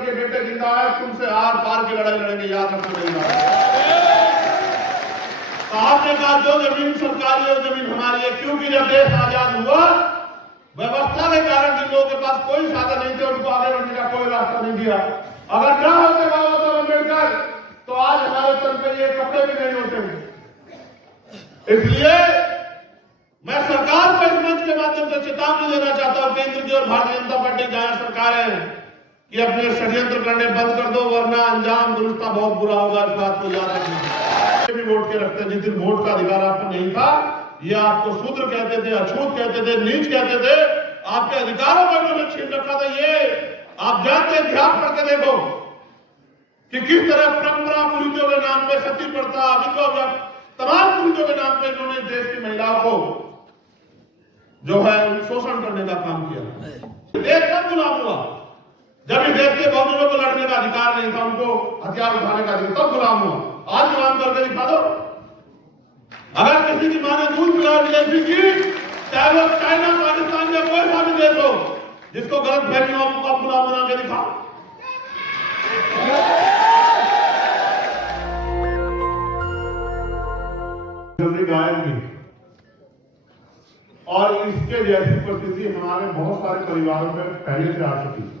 अम्बेडकर के बेटे जिंदा है, तुमसे आर पार की लड़ाई लड़ेंगे, याद रखना मेरी बात। साहब ने कहा जो जमीन सरकारी है वो जमीन हमारी है, क्योंकि जब देश आजाद हुआ व्यवस्था के कारण जिन लोगों के पास कोई साधन नहीं थे उनको आगे बढ़ने का कोई रास्ता नहीं दिया। अगर ना होते बाबा साहब अम्बेडकर तो आज हमारे तन पे ये कपड़े भी नहीं होते। इसलिए मैं सरकार को इस मंच के माध्यम से चेतावनी देना चाहता हूं, केंद्र की और भारतीय जनता पार्टी जहां सरकारें कि अपने षड्यंत्र करने बंद कर दो, वरना अंजाम दुरुस्ता बहुत बुरा होगा। इस बात को याद रखना। भी वोट के रखते हैं, जिस दिन वोट का अधिकार आप पे नहीं था, ये आपको शूद्र कहते थे, अछूत कहते थे, नीच कहते थे, आपके अधिकारों को इन्होंने छीन रखा था। ये आप जानते हैं, ध्यान करके देखो कि किस तरह परंपरा कुरीतियों के नाम पे, सती प्रथा, विधवा, तमाम कुरीतियों के नाम पे इन्होंने देश की महिलाओं को जो है शोषण करने का काम किया। देश कब गुलाम हुआ? जब इस देश के बहुजनों को लड़ने का अधिकार नहीं था, उनको हथियार उठाने का अधिकार, तब गुलाम हुआ। आज गुलाम करके दिखा दो। अगर किसी की मां ने दूध पिलाया विदेशी की, चाहे वो चाइना, पाकिस्तान या कोई सा भी देश हो, जिसको गलत फहमियों को गुलाम बना के दिखाओ। गायब नहीं, और इसके जैसी परिस्थिति हमारे बहुत सारे परिवारों में पहले से आ चुकी है।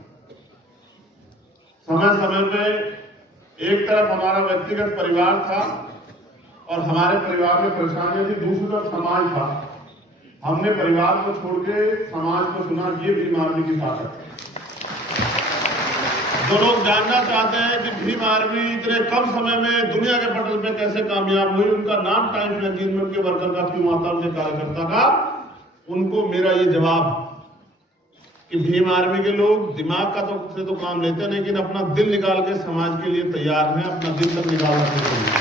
समय समय पे एक तरफ हमारा व्यक्तिगत परिवार था और हमारे परिवार में परेशानियां थी, दूसरी तरफ समाज था। हमने परिवार को छोड़ के समाज को सुना, ये भीम आर्मी की ताकत है। जो लोग जानना चाहते हैं कि भीम आर्मी इतने कम समय में दुनिया के पटल पे कैसे कामयाब हुई, उनका नाम टाइम मैगजीन में उनके वर्कर का क्यों आता, उनके कार्यकर्ता का, उनको मेरा ये जवाब कि भीम आर्मी के लोग दिमाग का से तो काम लेते हैं, लेकिन अपना दिल निकाल के समाज के लिए तैयार हैं, अपना दिल तक निकाल रखने के लिए।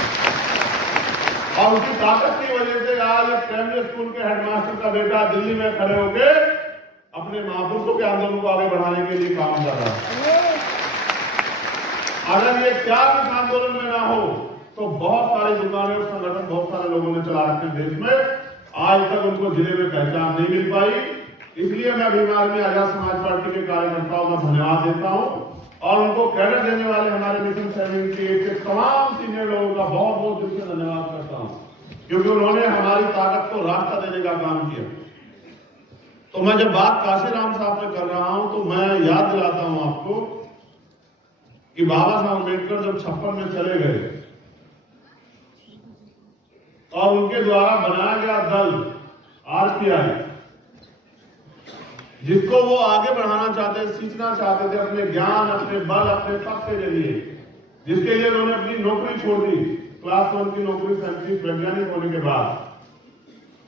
और उनकी ताकत की वजह से आज प्राइमरी स्कूल के हेडमास्टर का बेटा दिल्ली में खड़े होकर अपने महापुरुषों के आंदोलन को आगे बढ़ाने के लिए काम कर रहा है। अगर ये त्याग इस आंदोलन में ना हो तो बहुत सारी दुकानें और संगठन बहुत सारे लोगों ने चला रखे देश में, आज तक उनको जिले में पहचान नहीं मिल पाई। इसलिए मैं भीम आर्मी आजाद समाज पार्टी के कार्यकर्ताओं का धन्यवाद देता हूं और उनको क्रेडिट देने वाले हमारे मिशन 78 के तमाम सीनियर लोगों का बहुत बहुत दिल से धन्यवाद करता हूं, क्योंकि उन्होंने हमारी ताकत को रास्ता देने का काम किया। तो मैं जब बात काशीराम साहब से कर रहा हूं तो मैं याद दिलाता हूं आपको कि बाबा साहब अम्बेडकर जब 56 में चले गए और उनके द्वारा बनाया गया दल आरपीआई, जिसको वो आगे बढ़ाना चाहते, सीखना चाहते थे अपने ज्ञान, अपने बल, अपने पद के जरिए, जिसके लिए उन्होंने अपनी नौकरी छोड़ दी, क्लास 1 की नौकरी, साइंटिस्ट वैज्ञानिक होने के बाद।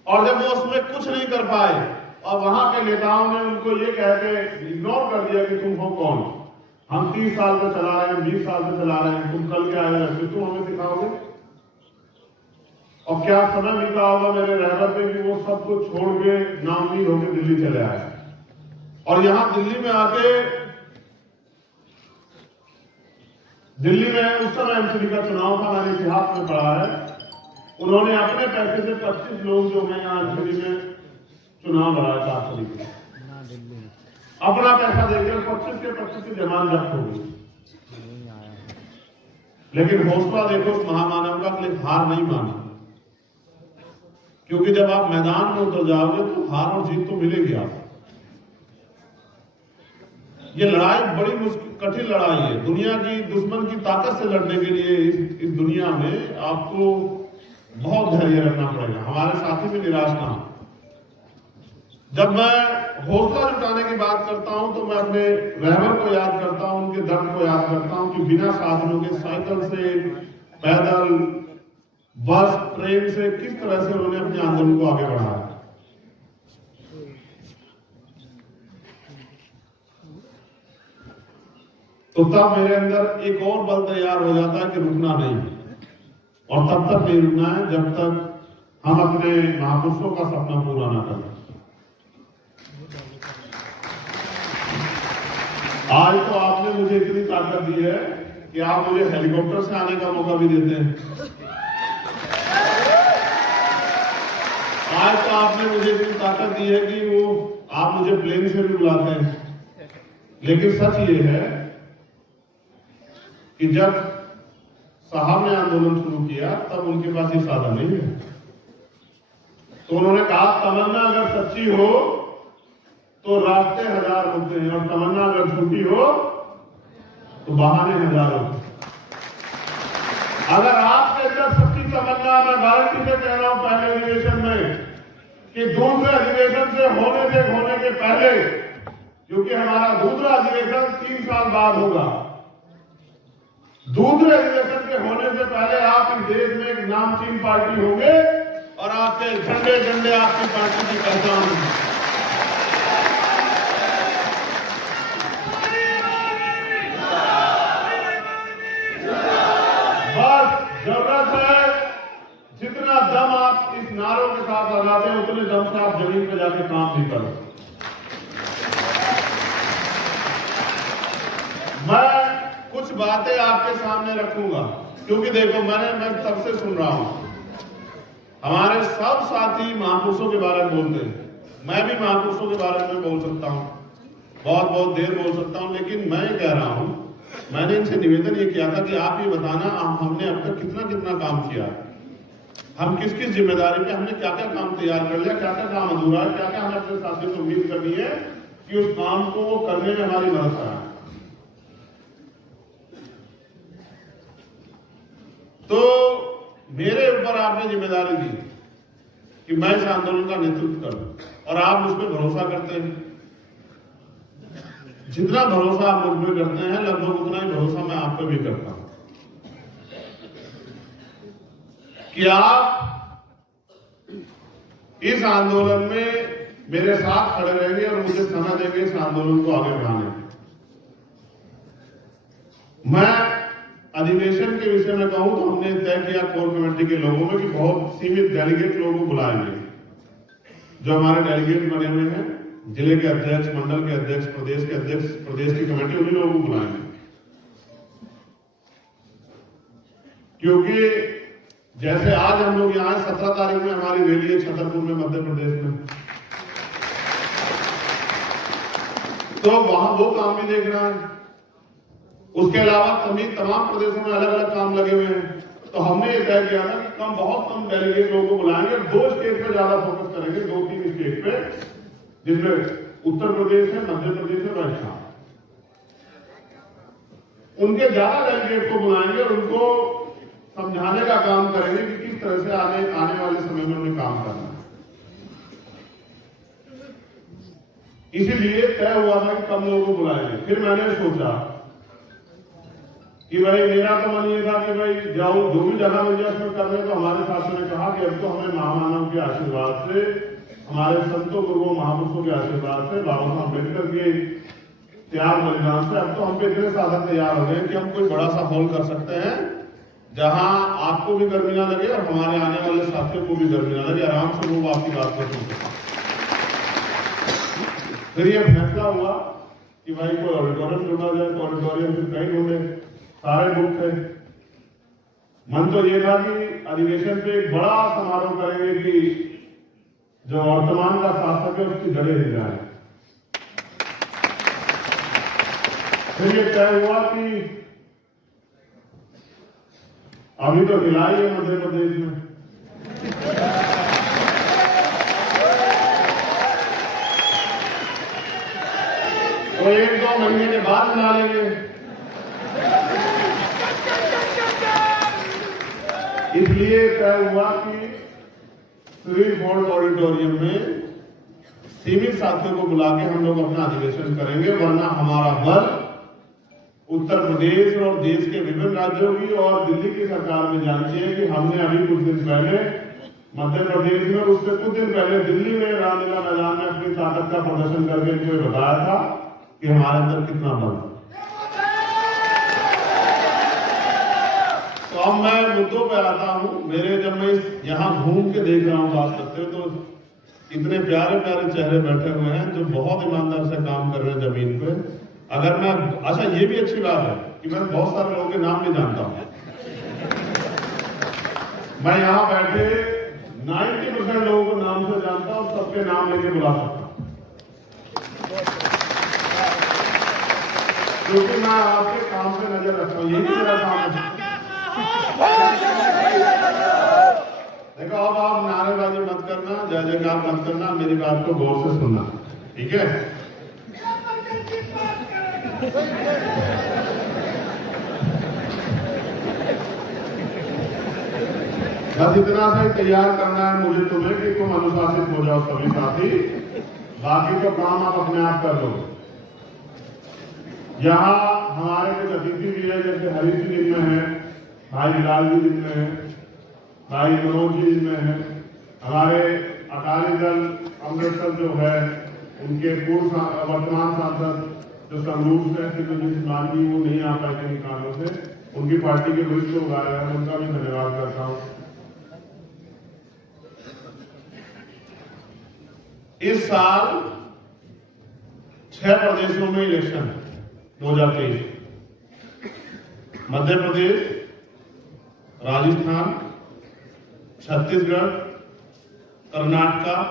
और जब वो उसमें कुछ नहीं कर पाए और वहां के नेताओं ने उनको ये कह के इग्नोर कर दिया कि तुम हो कौन, हम 30 साल से चला रहे हैं, 20 साल से चला रहे हैं, तुम कल के आए हैं, फिर तुम हमें सिखाओगे। और क्या समय बीता होगा मेरे रहबर पे कि वो सब कुछ छोड़ के नाउम्मीद होकर दिल्ली चले आए। और यहां दिल्ली में आके, दिल्ली में उस समय एमसीडी का चुनाव था, मैंने इतिहास में पढ़ा है, उन्होंने अपने पैसे से 25 लोग जो है यहाँ एमसीडी में चुनाव लड़ाया था, अपना पैसा देकर 25 के 25 की जमान जब्त हो गई। लेकिन हौसला देखो उस महामानव का, लेकिन हार नहीं मानी, क्योंकि जब आप मैदान में उतर जाओगे तो हार और जीत तो मिलेगी आपको। ये लड़ाई बड़ी कठिन लड़ाई है, दुनिया की दुश्मन की ताकत से लड़ने के लिए इस दुनिया में आपको बहुत धैर्य रखना पड़ेगा। हमारे साथी भी निराश ना हो। जब मैं हौसला जुटाने की बात करता हूं तो मैं अपने रहबर को याद करता हूं, उनके दर्द को याद करता हूं कि बिना साधनों के साइकिल से, पैदल, बस, ट्रेन से किस तरह से उन्होंने अपने आंदोलन को आगे बढ़ाया। तो तब मेरे अंदर एक और बल तैयार हो जाता है कि रुकना नहीं, और तब तक नहीं रुकना है जब तक हम अपने महापुरुषों का सपना पूरा ना करें। आज तो आपने मुझे इतनी ताकत दी है कि आप मुझे हेलीकॉप्टर से आने का मौका भी देते हैं। आज तो आपने मुझे इतनी ताकत दी है कि वो आप मुझे प्लेन से भी बुलाते हैं। लेकिन सच ये है कि जब साहब ने आंदोलन शुरू किया तब उनके पास ये साधन नहीं है। तो उन्होंने कहा तमन्ना अगर सच्ची हो तो रास्ते हजार होते हैं, और तमन्ना अगर झूठी हो तो बहाने हजार होते हैं। अगर आपके अंदर सच्ची तमन्ना, मैं गारंटी से कह रहा हूं पहले अधिवेशन में कि दूसरे अधिवेशन से होने के पहले, क्योंकि हमारा दूसरा अधिवेशन 3 साल बाद होगा, दूसरे अधिवेशन के होने से पहले आप इस देश में एक नामचीन पार्टी होंगे और आपके झंडे झंडे आपकी पार्टी की पहचान होगी। बस जरूरत है जितना दम आप इस नारों के साथ लगाते हैं उतने दम से आप जमीन पे जाके काम भी करो। मैं कुछ बातें आपके सामने रखूंगा, क्योंकि देखो मैं तब से सुन रहा हूं, हमारे सब साथी महापुरुषों के बारे में बोलते हैं, मैं भी महापुरुषों के बारे में बोल सकता हूं, बहुत देर बोल सकता हूं, लेकिन मैं कह रहा हूं, मैंने इनसे निवेदन ये किया था कि आप ये बताना हमने अब तक कितना काम किया, हम किस किस जिम्मेदारी पे हमने क्या क्या काम तैयार कर लिया, क्या क्या काम अधूरा है, क्या क्या हमें अपने साथियों से उम्मीद करनी है कि उस काम को वो करने में हमारी मदद कराए। तो मेरे ऊपर आपने जिम्मेदारी दी कि मैं इस आंदोलन का नेतृत्व करूं, और आप मुझ पर भरोसा करते हैं। जितना भरोसा आप मुझ पर करते हैं लगभग उतना ही भरोसा मैं आप पर भी करता हूं कि आप इस आंदोलन में मेरे साथ खड़े रहेंगे और मुझे समय देंगे इस आंदोलन को आगे बढ़ाने में। मैं अधिवेशन के विषय में कहूं तो हमने तय किया कोर कमेटी के लोगों में कि बहुत सीमित डेलीगेट लोगों को बुलाएंगे। जो हमारे डेलीगेट बने हुए हैं, जिले के अध्यक्ष, मंडल के अध्यक्ष, प्रदेश के अध्यक्ष, प्रदेश की कमेटी, उन्हीं लोगों को बुलाएंगे। क्योंकि जैसे आज हम लोग यहाँ 17 तारीख में हमारी रैली है छतरपुर में, मध्य प्रदेश में, तो वहां वो काम भी देखना है। उसके अलावा तमाम प्रदेशों में अलग अलग काम लगे हुए हैं। तो हमने ये तय किया था कि बहुत कम डेलीगेट लोगों को बुलाएंगे, 2 स्टेट पे ज्यादा फोकस करेंगे, 2-3 स्टेट पे, जिसमें उत्तर प्रदेश है, मध्य प्रदेश है, राजस्थान। उनके ज्यादा डेलीगेट को बुलाएंगे और उनको समझाने का काम करेंगे कि किस तरह से आने वाले समय में उन्हें काम करना है। इसीलिए तय हुआ था कि कम लोगों को बुलाएंगे। फिर मैंने सोचा कि भाई मेरा तो मन ये था कि भाई जाओ जो भी जगह मिल जाए उसमें कर रहे, तो हमारे साथियों ने कहा कि अब तो हमें महामानव के आशीर्वाद से, हमारे संतों गुरुओं महापुरुषों के आशीर्वाद से, बाबा साहब अम्बेडकर के त्याग बलिदान से अब तो हम पे इतने साधन तैयार हो गए कि हम कोई बड़ा सा हॉल कर सकते हैं जहां आपको भी गर्मी ना लगे और हमारे आने वाले साथियों को भी गर्मी ना लगे, आराम से लोग आपकी बात को सुन सकें। फिर यह फैसला हुआ कि भाई कोई ऑडिटोरियम ढूंढा जाए, तो ऑडिटोरियम फिर कहीं ढूंढे, सारे बुक थे। मन तो ये था कि अधिवेशन पे एक बड़ा समारोह करेंगे कि जो वर्तमान का शासक है उसकी जड़ें हिल जाए। फिर ये तय हुआ कि अभी तो हिलाई है मध्य प्रदेश में, तो 1-2 महीने के बाद बना लेंगे। इसलिए तय हुआ कि सुरील फोर्ट ऑडिटोरियम में सीमित साथियों को बुला के हम लोग अपना अधिवेशन करेंगे, वरना हमारा बल उत्तर प्रदेश और देश के विभिन्न राज्यों की और दिल्ली की सरकार में जानती है कि हमने अभी कुछ दिन पहले मध्य प्रदेश में, उससे कुछ दिन पहले दिल्ली में रामलीला मैदान में अपनी ताकत का प्रदर्शन करके इनको बताया था कि हमारे अंदर कितना बल। तो अब मैं मुद्दों पर आता हूं। जब मैं यहाँ घूम के देख रहा हूँ बात करते हुए, तो इतने प्यारे प्यारे चेहरे बैठे हुए हैं जो बहुत ईमानदार से काम कर रहे हैं जमीन पे। अगर मैं, अच्छा ये भी अच्छी बात है कि मैं बहुत सारे लोगों के नाम नहीं जानता हूं। मैं यहाँ बैठे 90% लोगों को नाम से जानता हूं, सबके नाम लेके बुला सकता हूं। क्योंकि मैं आपके काम पे नजर रखता हूँ, यही मेरा काम है। देखो अब आप नारेबाजी मत करना, जय जयकार मत करना, मेरी बात को गौर से सुनना, ठीक है? बस इतना सा तैयार करना है मुझे तुम्हें कि तुम अनुशासित हो जाओ सभी साथी, बाकी तो काम आप अपने आप कर लो। यहाँ हमारे कुछ अतिथि भी है, जैसे हरीश जी दिन में है, भाई बिलाल जी दिन में है, भाई मनोज जी दिन में है, हमारे अकाली दल अमृतसर जो है उनके पूर्व वर्तमान सांसद जो संगरूर से सिद्धूजी मांझी वो नहीं आ पाए थे कारणों से, उनकी पार्टी के वरिष्ठ लोग आए हैं, उनका भी धन्यवाद करता हूँ। इस साल 6 प्रदेशों में इलेक्शन 2023, मध्य प्रदेश, राजस्थान, छत्तीसगढ़, कर्नाटक,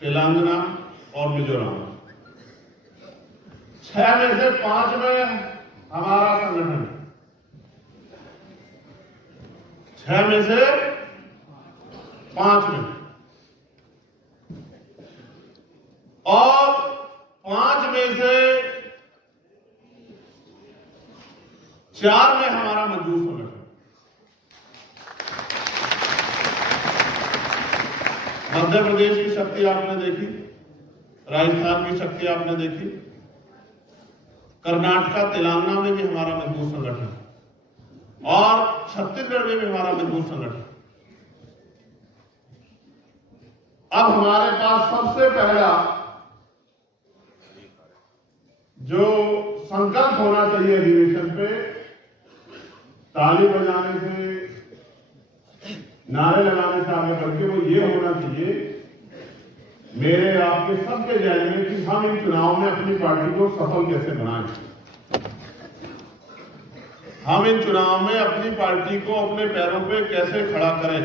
तेलंगाना और मिजोरम। 6 में से 5 में हमारा संगठन, 6 में से 5 में, और 5 में से 4 में हमारा मजबूत संगठन। मध्य प्रदेश की शक्ति आपने देखी, राजस्थान की शक्ति आपने देखी, कर्नाटक तेलंगाना में भी हमारा मजबूत संगठन और छत्तीसगढ़ में भी हमारा मजबूत संगठन। अब हमारे पास सबसे पहला जो संकल्प होना चाहिए अधिवेशन पे, ताली बजाने से, नारे लगाने से आगे बढ़ के, वो ये होना चाहिए मेरे आपके सबके जहन में कि हम इन चुनाव में अपनी पार्टी को सफल कैसे बनाएं, हम इन चुनाव में अपनी पार्टी को अपने पैरों पे कैसे खड़ा करें,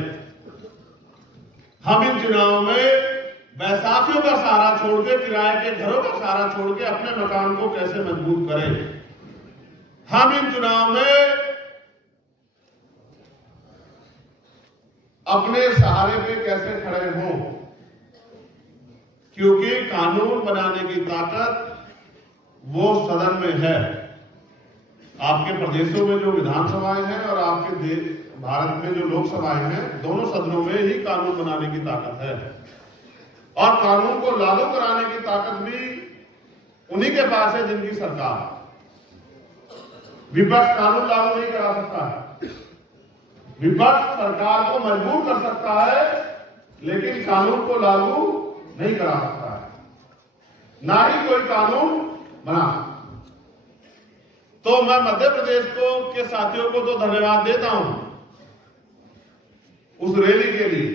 हम इन चुनाव में बैसाखियों का सहारा छोड़ के, किराए के घरों का सहारा छोड़ के अपने मकान को कैसे मजबूत करें, हम इन चुनाव में अपने सहारे पे कैसे खड़े हों, क्योंकि कानून बनाने की ताकत वो सदन में है। आपके प्रदेशों में जो विधानसभाएं हैं और आपके देश भारत में जो लोकसभाएं हैं, दोनों सदनों में ही कानून बनाने की ताकत है, और कानून को लागू कराने की ताकत भी उन्हीं के पास है जिनकी सरकार। विपक्ष कानून लागू नहीं करा सकता है, विपक्ष सरकार को मजबूर कर सकता है, लेकिन कानून को लागू नहीं करा सकता है, ना ही कोई कानून बना। तो मैं मध्य प्रदेश के साथियों को तो धन्यवाद देता हूं उस रैली के लिए,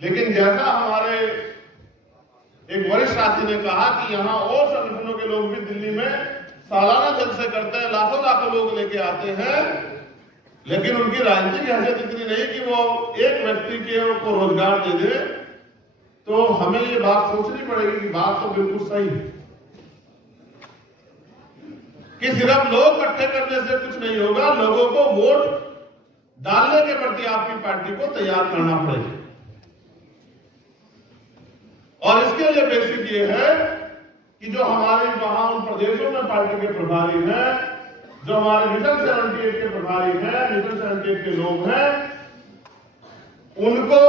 लेकिन जैसा हमारे एक वरिष्ठ साथी ने कहा कि यहां और संगठनों के लोग भी दिल्ली में सालाना जलसे करते हैं, लाखों लाखों लोग लेके आते हैं, लेकिन उनकी राजनीतिक हैसियत इतनी नहीं कि वो एक व्यक्ति को रोजगार दे दे। तो हमें ये बात सोचनी पड़ेगी कि बात तो बिल्कुल सही है कि सिर्फ लोग इकट्ठे करने से कुछ नहीं होगा, लोगों को वोट डालने के प्रति आपकी पार्टी को तैयार करना पड़ेगा। और इसके लिए बेसिक ये है कि जो हमारे वहां उन प्रदेशों में पार्टी के प्रभारी हैं, जो हमारे मिशन 78 के प्रभारी हैं, मिशन 78 के लोग हैं, उनको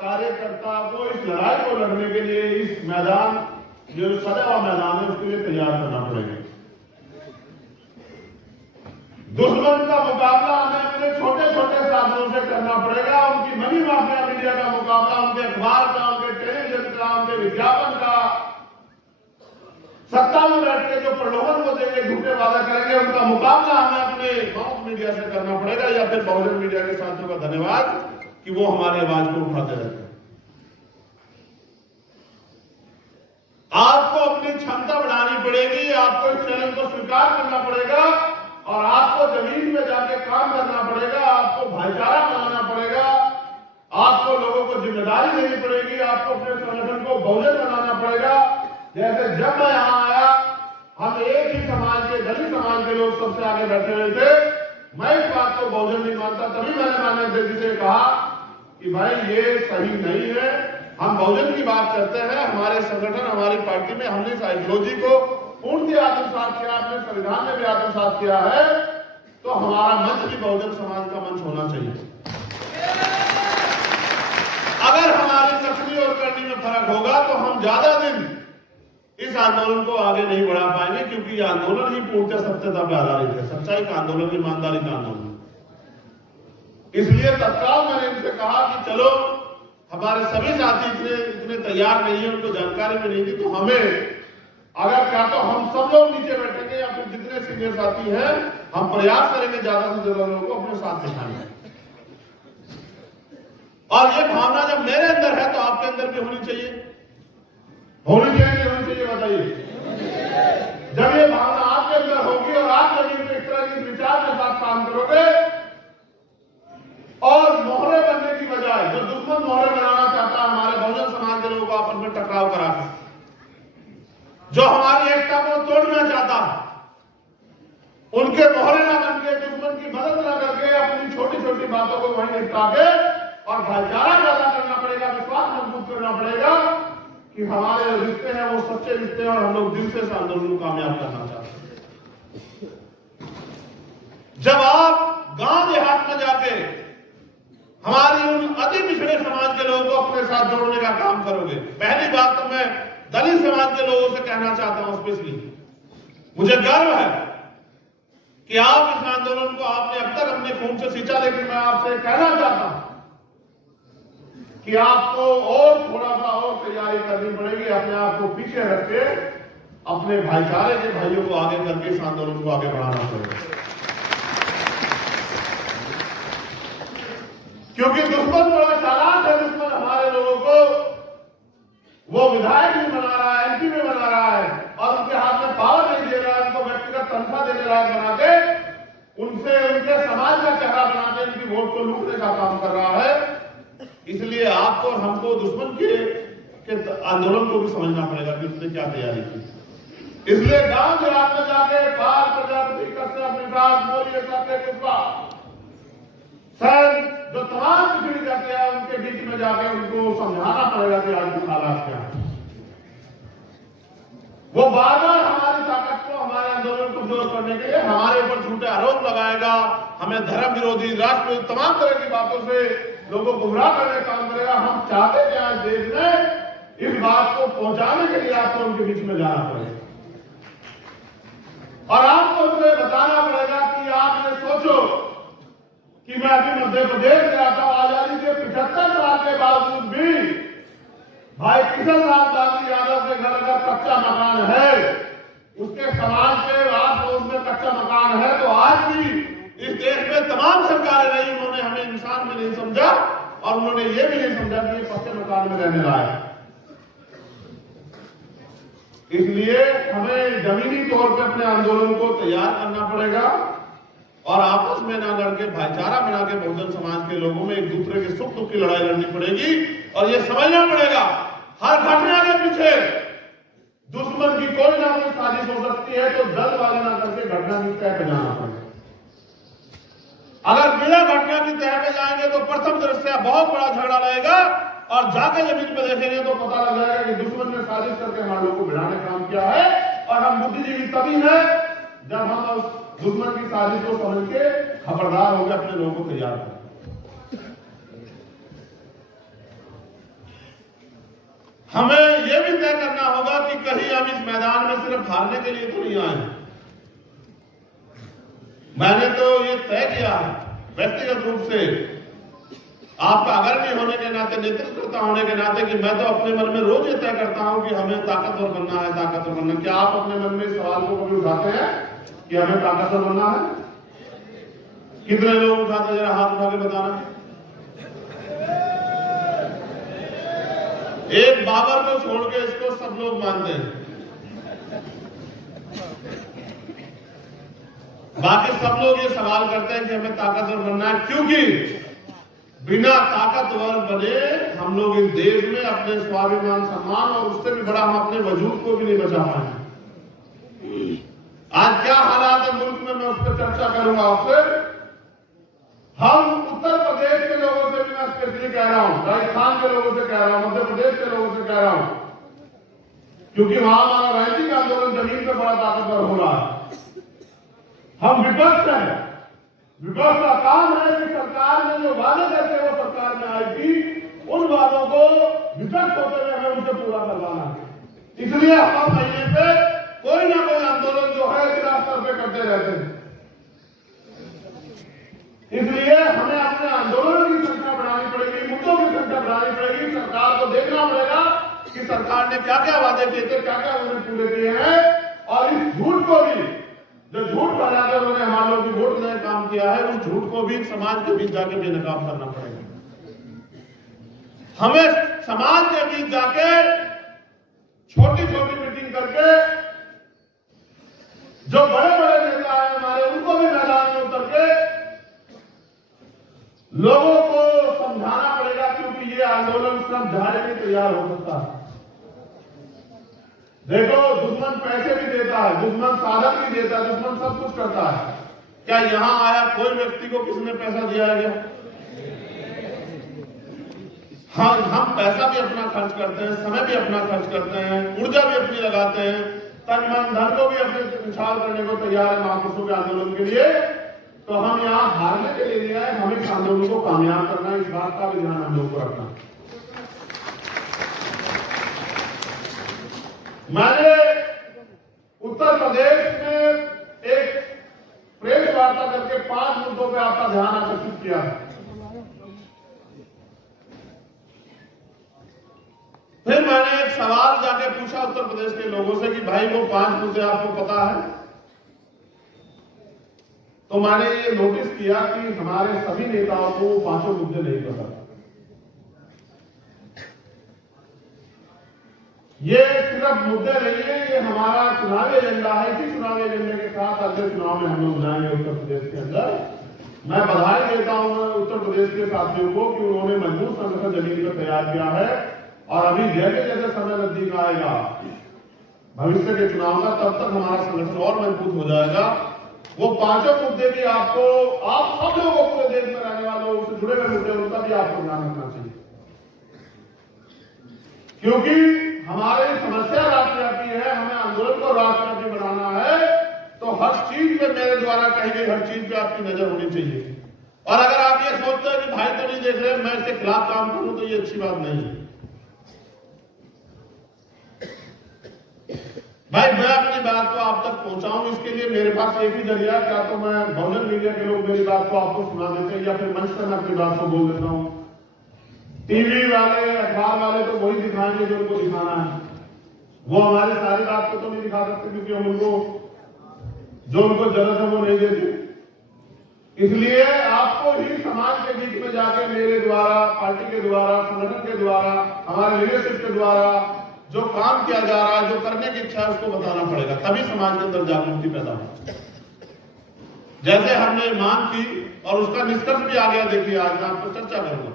कार्यकर्ता को इस लड़ाई को लड़ने के लिए इस मैदान जो सजा हुआ मैदान है उसके लिए तैयार करना पड़ेगा। दुश्मन का मुकाबला हमें अपने छोटे छोटे साधनों से करना पड़ेगा। उनकी मनी माफिया मीडिया का मुकाबला, उनके अखबार का, उनके टेलीविजन का, उनके विज्ञापन का, सत्ता में बैठ के जो प्रलोभन को देंगे, झूठे वादा करेंगे, उनका मुकाबला हमें अपने माउथ मीडिया से करना पड़ेगा। या फिर बहुजन मीडिया के साथियों का धन्यवाद कि वो हमारी आवाज को उठाते रहते हैं। आपको अपनी क्षमता बढ़ानी पड़ेगी, आपको इस चैलेंज को स्वीकार करना पड़ेगा और आपको जमीन पे जाके काम करना पड़ेगा, आपको भाईचारा बनाना पड़ेगा, आपको लोगों को जिम्मेदारी देनी पड़ेगी, आपको अपने संगठन को बहुजन बनाना पड़ेगा। जैसे जब मैं यहां आया, हम एक ही समाज के, दलित समाज के लोग सबसे आगे बैठे हुए थे। मैं इस बात को बहुजन नहीं मानता, तभी मैंने माननीय अध्यक्ष से कहा कि भाई ये सही नहीं है। हम बहुजन की बात करते हैं, हमारे संगठन, हमारी पार्टी में हमने इस आइडियोलॉजी को पूर्णतः आत्मसात किया, अपने संविधान में भी आत्मसात किया है, तो हमारा मंच भी बहुजन समाज का मंच होना चाहिए। अगर हमारी कथनी और करनी में फर्क होगा तो हम ज्यादा दिन इस आंदोलन को आगे नहीं बढ़ा पाएंगे, क्योंकि ये आंदोलन ही पूर्णतः सत्यता पर आधारित है, सच्चाई का आंदोलन, ईमानदारी का आंदोलन। इसलिए तत्काल मैंने इनसे कहा कि चलो, हमारे सभी साथी इतने तैयार नहीं है, उनको जानकारी भी नहीं थी, तो हमें अगर क्या तो हम सब लोग नीचे बैठेंगे या फिर जितने सीनियर साथी हैं, हम प्रयास करेंगे ज्यादा से ज्यादा लोगों को अपने साथ दिखाने। और ये भावना जब मेरे अंदर है तो आपके अंदर भी होनी चाहिए, होनी चाहिए, होनी चाहिए, बताइए। जब ये भावना आपके अंदर होगी और आप जब इस तरह की विचार के साथ काम करोगे और मोहरे बनने की बजाय जो दुश्मन मोहरे बनाना चाहता है हमारे बहुजन समाज के लोगों को आपस में टकराव करा, जो हमारी एकता को तोड़ना चाहता है, उनके मोहरे ना बन के, दुश्मन की मदद ना करके, अपनी छोटी छोटी बातों को वहीं निपटा के और भाईचारा पैदा करना पड़ेगा, विश्वास मजबूत करना पड़ेगा कि हमारे रिश्ते हैं वो सच्चे रिश्ते हैं और हम लोग दिल से इस आंदोलन को कामयाब करना चाहते हैं। जब आप गांव देहात में जाके हमारी उन अति पिछड़े समाज के लोगों को अपने साथ जोड़ने का काम करोगे, पहली बात तो मैं दलित समाज के लोगों से कहना चाहता हूं, स्पेशली मुझे गर्व है कि आप इस आंदोलन को आपने अब तक अपने खून से सींचा, लेकिन मैं आपसे कहना चाहता हूं कि आपको और थोड़ा सा और तैयारी करनी पड़ेगी, अपने आप को पीछे रख के अपने भाईचारे के भाइयों को आगे करके इस आंदोलन को आगे बढ़ाना पड़ेगा, क्योंकि दुश्मन बड़ा चालाक है। दुश्मन हमारे लोगों को वो विधायक भी बना रहा है, एमपी भी बना रहा है और उनके हाथ में पावर नहीं दे रहा है, उनको व्यक्तिगत तनख्वाह देने लायक बना के उनसे उनके समाज का चेहरा बना के उनकी वोट को लूटने का काम कर रहा है। इसलिए आपको और हमको दुश्मन के आंदोलन को भी समझना पड़ेगा कि उसने क्या तैयारी की। इसलिए गांव देहात में जाके बाल प्रजापति कश्यप निषाद मौर्य कुशवा सर जो तमाम पिछड़ी जाते हैं उनके बीच में जाके उनको समझाना पड़ेगा कि आज की हालात क्या है। वो बार बार हमारी ताकत को, हमारे आंदोलन को कमजोर करने के लिए हमारे ऊपर झूठे आरोप लगाएगा, हमें धर्म विरोधी, राष्ट्र विरोधी, तमाम तरह की बातों से लोगों को गुमराह करने का काम करेगा। हम चाहते हैं आज देश में इस बात को पहुंचाने के लिए आपको उनके बीच में जाना पड़ेगा और आपको उन्हें बताना पड़ेगा कि आपने सोचो कि मैं अभी मध्य प्रदेश गया था, आजादी के 75 साल के बावजूद भी भाई किशन राम दासी यादव के घर अगर कच्चा मकान है, उसके समाज के आस पड़ोस में कच्चा मकान है, तो आज भी इस देश में तमाम सरकारें रही, उन्होंने हमें इंसान भी नहीं समझा और उन्होंने ये भी नहीं समझा कि ये पक्के मकान में रहने लायक। इसलिए हमें जमीनी तौर पर अपने आंदोलन को तैयार करना पड़ेगा और आपस में ना लड़के भाईचारा बना के बहुजन समाज के लोगों में एक दूसरे के सुख दुख की लड़ाई लड़नी पड़ेगी और ये समझना पड़ेगा हर घटना के पीछे दुश्मन की कोई ना कोई साजिश हो सकती है, तो जल्दबाजी ना करके घटना की तह पे जाना पड़ेगा। अगर बिना घटना की तह पे जाएंगे तो प्रथम दृष्टया बहुत बड़ा झगड़ा रहेगा और जाके जमीन पे देखेंगे तो पता लग जाएगा कि दुश्मन ने साजिश करके हमारे लोगों को भिड़ाने का काम किया है। और हम बुद्धिजीवी तभी हैं जब हम उस दुश्मन की साजिश को समझ के खबरदार होकर अपने लोगों को तैयार करें। हमें यह भी तय करना होगा कि कहीं हम इस मैदान में सिर्फ हारने के लिए तो नहीं आए। मैंने तो ये तय किया है व्यक्तिगत रूप से, आपका अग्रणी होने के नाते, नेतृत्वकर्ता होने के नाते, कि मैं तो अपने मन में रोज ये तय करता हूं कि हमें ताकतवर बनना है, ताकतवर बनना। क्या आप अपने मन में इस सवाल को कभी उठाते हैं कि हमें ताकतवर बनना है? कितने लोग उठाते, जरा हाथ उठा के बताना। एक बाबर को छोड़ के इसको सब लोग मानते हैं, बाकी सब लोग ये सवाल करते हैं कि हमें ताकतवर बनना है, क्योंकि बिना ताकतवर बने हम लोग इस देश में अपने स्वाभिमान, सम्मान और उससे भी बड़ा हम अपने वजूद को भी नहीं बचा पाए। आज क्या हालात है मुल्क में, मैं उस पर चर्चा करूंगा आपसे। हम उत्तर प्रदेश के लोगों से भी मैं स्पेशली कह रहा हूं, राजस्थान के लोगों से कह रहा हूं, मध्य प्रदेश के लोगों से कह रहा हूं, क्योंकि वहां हमारा राजनीतिक आंदोलन जमीन पे बड़ा ताकतवर हो रहा है। हम विपक्ष हैं, विपक्ष का काम है कि सरकार ने जो वादे करके वो सरकार में आएगी, उन वादों को विपक्ष होते हुए हमें उनसे पूरा करवाना है। इसलिए हर महीने पे कोई ना कोई आंदोलन जो है जिला स्तर पे करते रहते हैं। इसलिए हमें अपने आंदोलनों की संख्या बढ़ानी पड़ेगी, मुद्दों की संख्या बढ़ानी पड़ेगी। सरकार को देखना पड़ेगा कि सरकार ने क्या क्या वादे किए थे, क्या क्या उन्होंने पूरे किए हैं, और इस झूठ को भी, जो झूठ फैलाकर उन्होंने हमारे लोगों की वोट में काम किया है, उस झूठ को भी समाज के बीच जाके बेनकाब करना पड़ेगा। हमें समाज के बीच जाके छोटी छोटी मीटिंग करके जो बड़े बड़े नेता हैं हमारे, उनको भी मैदान में उतर के लोगों को समझाना पड़ेगा, क्योंकि ये आंदोलन सिर्फ झाड़े में तैयार हो सकता है। देखो, दुश्मन पैसे भी देता है, दुश्मन साधन भी देता है, दुश्मन सब कुछ करता है। क्या यहां आया कोई व्यक्ति को किसने पैसा दिया है? हाँ, हम पैसा भी अपना खर्च करते हैं, समय भी अपना खर्च करते हैं, ऊर्जा भी अपनी लगाते हैं, तन मन धन को भी अपने निछावर करने को तैयार है महापुरुषों के आंदोलन के लिए। तो हम यहाँ हारने के लिए नहीं आए, हमें इस आंदोलन को कामयाब करना है। इस बात का भी ध्यान हम लोग को रखना। मैंने उत्तर प्रदेश में एक प्रेस वार्ता करके 5 मुद्दों पर आपका ध्यान आकर्षित किया है। फिर मैंने एक सवाल जाके पूछा उत्तर प्रदेश के लोगों से कि भाई वो 5 मुद्दे आपको पता है? तो मैंने ये नोटिस किया कि हमारे सभी नेताओं को 5 मुद्दे नहीं पता। ये सिर्फ मुद्दे नहीं है, ये हमारा चुनावी एजेंडा है। इसी चुनावी एजेंडे के साथ अगले चुनाव में हम लोग जाएंगे उत्तर प्रदेश के अंदर। मैं बधाई देता हूं उत्तर प्रदेश के साथियों को कि उन्होंने मजबूत संगठन जमीन पर तैयार किया है, और अभी जैसे जैसे समय नजदीक आएगा भविष्य के चुनाव का, तब तक हमारा संगठन और मजबूत हो जाएगा। वो 5 मुद्दे भी आपको, आप सब लोगों को, पूरे देश में रहने वालों से जुड़े हुए मुद्दे, उनका भी आपको ध्यान रखना चाहिए, क्योंकि हमारी समस्या राष्ट्रव्यापी है। हमें आंदोलन को राष्ट्रव्यापी बनाना है, तो हर चीज पे, मेरे द्वारा कही गई हर चीज पे आपकी नजर होनी चाहिए। और अगर आप ये सोचते हैं कि भाई तो नहीं देख रहे, मैं इसके खिलाफ काम करूं, तो ये अच्छी बात नहीं है। भाई, मैं अपनी बात को आप तक पहुंचाऊं, इसके लिए मेरे पास एक ही जरिया, क्या तो मैं बहुजन मीडिया के लोग मेरी बात को आपको सुना देते हैं, या फिर मंच पर मैं अपनी बात को बोल देता हूं। टीवी वाले, अखबार वाले तो वही दिखाएंगे जो उनको दिखाना है, वो हमारी सारी बात को तो नहीं दिखा सकते, क्योंकि हम उनको जो उनको जरूरत है वो नहीं देते। इसलिए आपको ही समाज के बीच में जाके मेरे द्वारा, पार्टी के द्वारा, संगठन के द्वारा, हमारे लीडरशिप के द्वारा जो काम किया जा रहा है, जो करने की इच्छा है, उसको बताना पड़ेगा, तभी समाज के अंदर जागृति पैदा हो। जैसे हमने मांग की और उसका निष्कर्ष भी आ गया। देखिए, आज मैं आपको चर्चा करूंगा।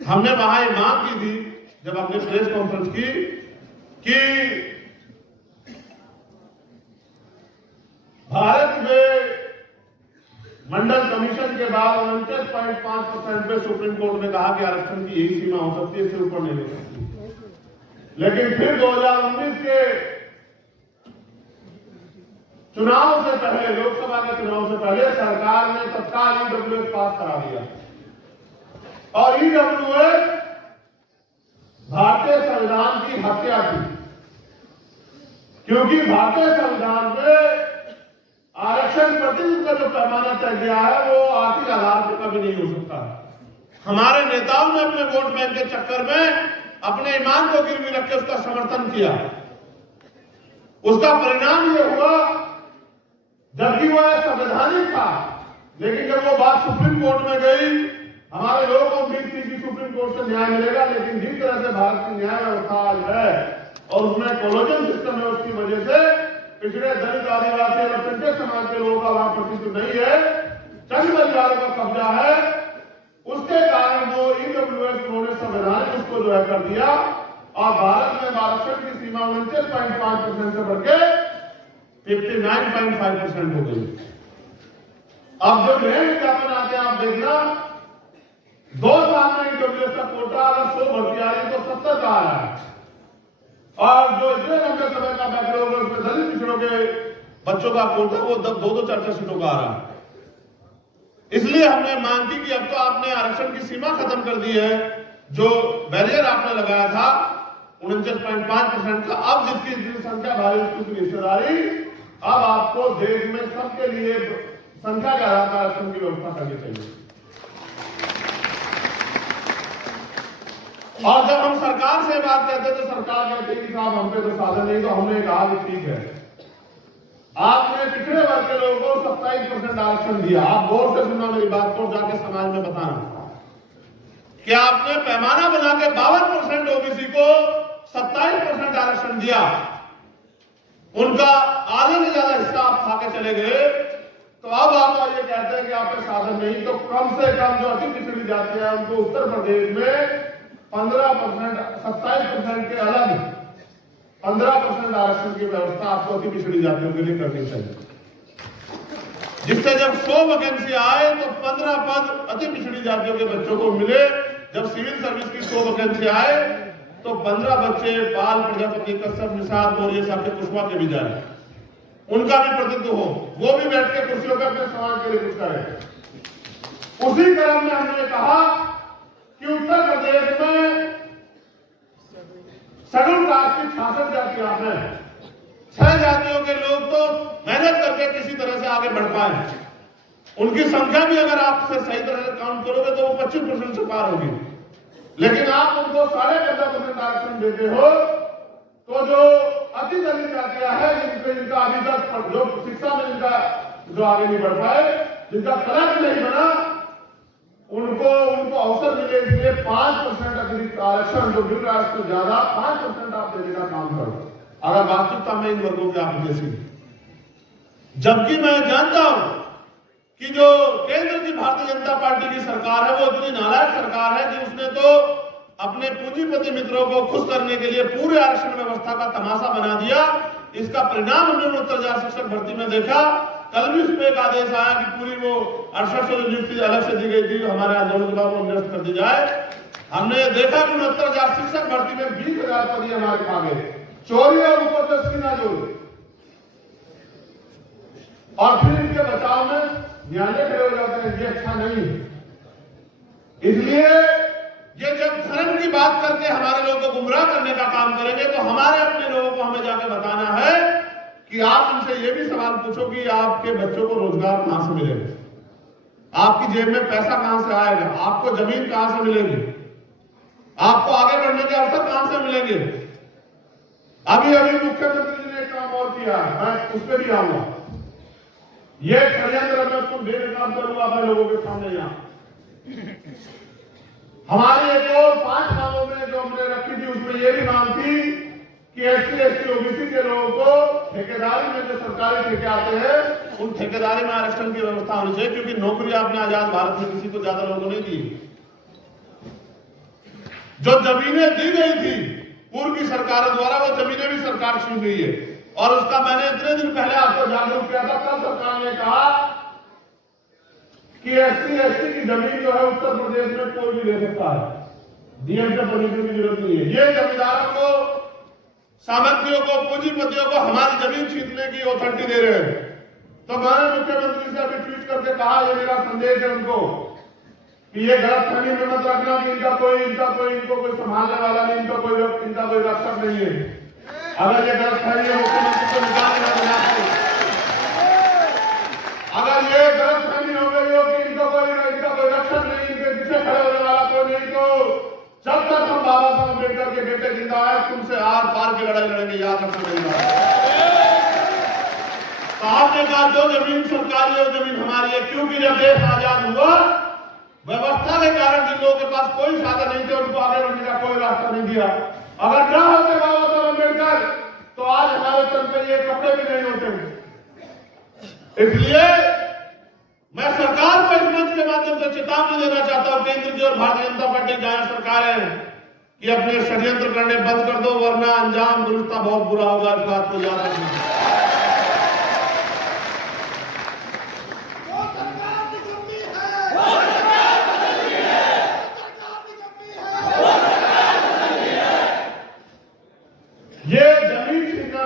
हमने वहां ये मांग की थी जब हमने प्रेस कॉन्फ्रेंस की कि भारत में मंडल कमीशन के बाद 49.5% पे सुप्रीम कोर्ट ने कहा कि आरक्षण की यही सीमा हो सकती है, इससे ऊपर नहीं हो सकती। लेकिन फिर 2019 के चुनाव से पहले, लोकसभा के चुनाव से पहले, सरकार ने तत्काल ईडब्ल्यूएस पास करा दिया। और ईडब्ल्यूएस भारतीय संविधान की हत्या थी, क्योंकि भारतीय संविधान में आरक्षण प्रतिनिधि का जो पैमाना तय किया है, वो आर्थिक आधार पर कभी नहीं हो सकता। हमारे नेताओं ने अपने वोट बैंक के चक्कर में अपने ईमान को गिरवी रख के उसका समर्थन किया। उसका परिणाम यह हुआ, जबकि वह संवैधानिक था, लेकिन जब वो बात सुप्रीम कोर्ट में गई, हमारे लोगों को उम्मीद थी कि सुप्रीम कोर्ट से न्याय मिलेगा, लेकिन जिस तरह से भारत की न्याय व्यवस्था आज है और उसमें कोलोजन सिस्टम है, उसकी वजह से पिछड़े दलित, आदिवासी और अल्पसंख्यक समाज के लोगों का वहां प्रतिनिधित्व नहीं है, चंद परिवारों का कब्जा है। उसके कारण वो ईडब्ल्यूएस उन्होंने संवैधानिक उसको जो है कर दिया, और भारत में आरक्षण की सीमा 49.5% से बढ़ के 59.5% हो गई। अब जो नए विज्ञापन आते हैं आप देखना, 2 साल में ईडब्ल्यूएस का कोटा अगर 100 भर्ती आ रही है तो 70 का आ रहा है, और जो इतने लंबे समय का बैकलॉग है उसमें दलित पिछड़ों के बच्चों का कोटा वो 2-2 4-4 सीटों का आ रहा है। इसलिए हमने मांग की कि अब तो आपने आरक्षण की सीमा खत्म कर दी है, जो बैरियर आपने लगाया था 49.5% का, अब जिसकी संख्या भारी उसकी हिस्सेदारी, अब आपको देश में सबके लिए संख्या के आधार पर आरक्षण की व्यवस्था करनी चाहिए। और जब हम सरकार से बात करते तो सरकार कहती है कि साहब हम पे तो साधन नहीं, तो हमने कहा कि ठीक है, आपने पिछड़े वर्ग के लोगों को 27% आरक्षण दिया। आप गौर से सुनना मेरी बात को, जाके समाज में बताना कि आपने पैमाना बना के 52% ओबीसी को 27% आरक्षण दिया, उनका आधे से ज्यादा हिस्सा आप खा के चले गए। तो अब आप ये कहते हैं कि आप पे साधन नहीं, तो कम से कम जो अति पिछड़ी जाति है उनको उत्तर प्रदेश में 15%, 27% के अलग 15% आरक्षण की व्यवस्था आपको अति पिछड़ी जातियों के लिए करनी चाहिए, जिससे जब 100 वैकेंसी आए तो 15 पद अति पिछड़ी जातियों के बच्चों को मिले। जब सिविल सर्विस की 100 वैकेंसी आए तो 15 बच्चे बाल प्रजापति, कश्यप, निषाद, मौर्य साहब के कुशवा के भी जाए, उनका भी प्रतिनिधित्व हो, वो भी बैठ के कुर्सियों पर अपने समाज के लिए कुछ करें। उसी क्रम में हमने कहा कि उत्तर प्रदेश में शेड्यूल कास्ट की 66 जातियां हैं, 6 जातियों के लोग तो मेहनत करके किसी तरह से आगे बढ़ पाए, उनकी संख्या भी अगर आप से सही तरह से काउंट करोगे तो वो 25% से पार होगी। लेकिन आप उनको 15.5% आरक्षण देते हो, तो जो अति दलित जातियां हैं जिनका अभी तक जो शिक्षा में जिनका जो आगे नहीं बढ़ पाए, जिनका कलर्क नहीं बना, उनको अवसर मिले, इसलिए 5% अतिरिक्त आरक्षण, जो मिल रहा है उससे ज्यादा 5% आप देने का काम करो, अगर वास्तविकता में इन वर्गों के आप जैसी। जबकि मैं जानता हूं कि जो केंद्र की भारतीय जनता पार्टी की सरकार है वो इतनी नालायक सरकार है कि उसने तो अपने पूंजीपति मित्रों को खुश करने के लिए पूरे आरक्षण व्यवस्था का तमाशा बना दिया। इसका परिणाम हमने उत्तर शिक्षक भर्ती में देखा। कल भी उसमें एक आदेश आया कि पूरी वो 6800 जो नियुक्ति अलग से दी गई थी हमारे आंदोलन के बाद वो निरस्त कर दी जाए। हमने देखा कि 69,000 शिक्षक भर्ती में 20,000 पद हमारे खा गए, चोरी और ऊपर ना जोड़ी, और फिर इनके बचाव में न्यायालय खड़े हो जाते हैं, ये अच्छा नहीं। इसलिए ये जब धर्म की बात करके हमारे लोगों को गुमराह करने का काम करेंगे तो हमारे अपने लोगों को हमें जाके बताना है कि आप इनसे ये भी सवाल पूछो कि आपके बच्चों को रोजगार कहां से मिलेगा, आपकी जेब में पैसा कहां से आएगा, आपको जमीन कहां से मिलेगी, आपको आगे बढ़ने के अवसर कहां से मिलेंगे। अभी मुख्यमंत्री जी ने एक काम और किया, मैं उस पर भी आऊंगा। ये षड्यंत्र में उसको ढेर काम करूंगा अपने लोगों के सामने। यहाँ हमारी एक और 5 मांगों में जो हमने रखी थी उसमें यह भी मांग थी कि एससी एसटी ओबीसी के लोगों को ठेकेदारी में जो सरकारी ठेके आते हैं उन ठेकेदारी में आरक्षण की व्यवस्था होनी चाहिए, क्योंकि नौकरी आपने आजाद भारत में किसी को ज्यादा लोगों ने दी। जो जमीनें दी गई थी पूर्व की सरकार द्वारा वो जमीनें भी सरकार छीन रही है, और उसका मैंने इतने दिन पहले आपको जागरूक किया था। कल सरकार ने कहा कि एससी एसटी की जमीन जो है उत्तर प्रदेश में कोई भी ले सकता है, डीएम से परमिशन की जरूरत नहीं है। ये जमींदारों को, सामंतियों को, पूंजीपतियों को हमारी जमीन छीनने की अथॉरिटी दे रहे हैं। तो मैंने मुख्यमंत्री से अभी ट्वीट करके कहा, ये मेरा संदेश है उनको कि ये गलतफहमी में मत रखना कि इनको कोई संभालने वाला नहीं, इनका कोई रक्षक नहीं है। अगर ये गलतफहमी है मुख्यमंत्री को निकालने का, अगर ये गलतफहमी हो गई हो कि इनका कोई रक्षक नहीं, इनके पीछे खड़े होने वाला कोई नहीं, तो जब तक हम बाबा साहब अम्बेडकर के बेटे जिंदा है तुमसे आर पार की लड़ाई लड़ेंगे, याद रखना। तो आपने कहा जो जमीन सरकारी है वो जमीन हमारी है, क्योंकि जब देश आजाद हुआ व्यवस्था के कारण जिन लोगों के पास कोई साधन नहीं थे उनको आगे बढ़ने का कोई रास्ता नहीं दिया। अगर ना होते बाबा साहब अम्बेडकर तो आज हमारे तन पर ये कपड़े भी नहीं होते। इसलिए मैं सरकार को इस मंच के माध्यम से चेतावनी देना चाहता हूं, केंद्र की और भारतीय जनता पार्टी जहां सरकार है कि अपने षड्यंत्र करने बंद कर दो, वरना अंजाम दुरुस्ता बहुत बुरा होगा। इस बात को याद रखना।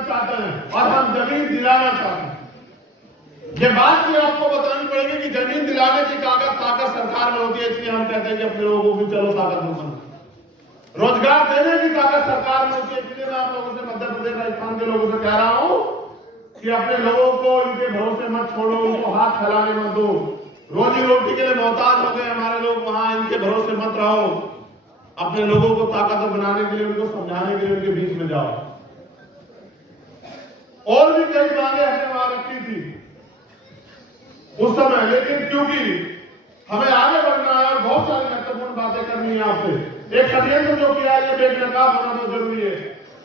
दिलाना चाहते हैं और हम जमीन दिलाना चाहते हैं। ये बात भी आपको बतानी पड़ेगी कि जमीन दिलाने की ताकत सरकार में होती है, इसलिए हम कहते हैं कि अपने लोगों को चलो ताकत बनो। रोजगार देने की ताकत सरकार में होती है, इसलिए मैं आप लोगों से मध्य प्रदेश राजस्थान के लोगों से कह रहा हूं कि अपने लोगों को इनके भरोसे मत छोड़ो, उनको हाथ फैलाने मत दो। रोजी रोटी के लिए मोहताज हो गए हमारे लोग, वहां इनके भरोसे मत रहो। अपने लोगों को ताकतवर बनाने के लिए, उनको समझाने के लिए उनके बीच में जाओ। और भी कई मांगे हमने वहां रखी थी उस समय, लेकिन क्योंकि हमें आगे बढ़ना है और बहुत सारी महत्वपूर्ण बातें करनी है आपसे। एक षड्यंत्र जो किया है ये बेनकाब होना बहुत जरूरी है।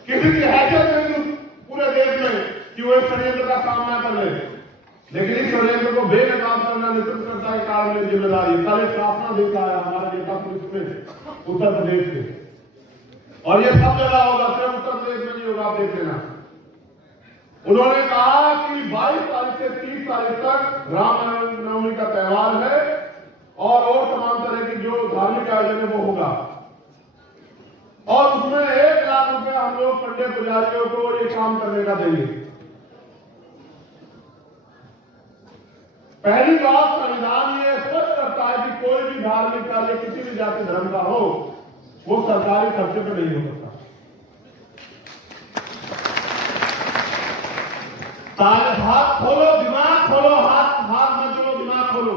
किसी की हैसियत नहीं पूरे देश में कि वो इस षड्यंत्र का सामना कर ले, लेकिन इस षड्यंत्र को बेनकाब करना नेतृत्व करता है काल में जिम्मेदारी। कल एक शासना देखा है हमारा नेता पुलिस में उत्तर प्रदेश से, और ये सब जगह होगा, सिर्फ उत्तर प्रदेश में नहीं होगा, आप देख लेना। उन्होंने कहा कि 22 तारीख से 30 तारीख तक रामनवमी का त्यौहार है और तमाम तरह की जो धार्मिक आयोजन है वो होगा, और उसमें 1 लाख रुपए हम लोग पंडित पुजारियों को ये काम करने का देंगे। पहली बात, संविधान ये स्पष्ट करता है कि कोई भी धार्मिक कार्य किसी भी जाति धर्म का हो वो सरकारी खर्चे पर नहीं हो सकता। हाथ खोलो, दिमाग खोलो, हाथ मत जोड़ो, दिमाग खोलो।